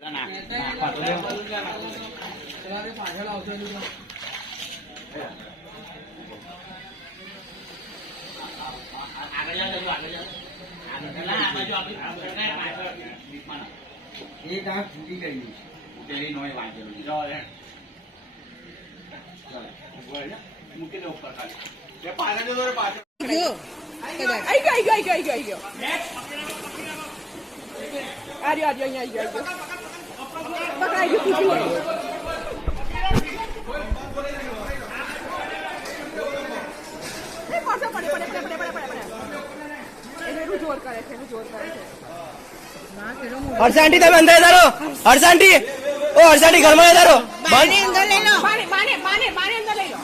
એક આંખ ફૂટી ગઈ તેરી નોય વાંચેલું જો મૂકી દે ઉપર ખાલી બે પાછળ જતો રે પાછળ આઈ ગયો આર્યો અહીંયા પકડાઈ ગયું પાછો પડે એનું જોર કરે છે હર્ષાંટી તમે અંદર ધારો હર્ષાંટી ઘરમાં ધારો બાને અંદર લઈ લો બાને અંદર લઈ લો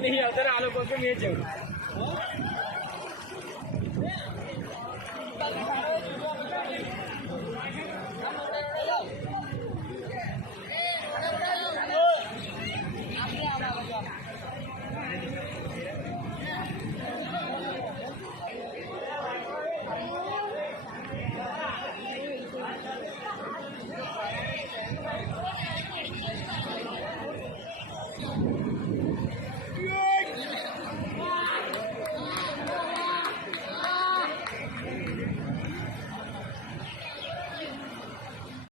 नहीं अवतर आलो को मैं जाऊं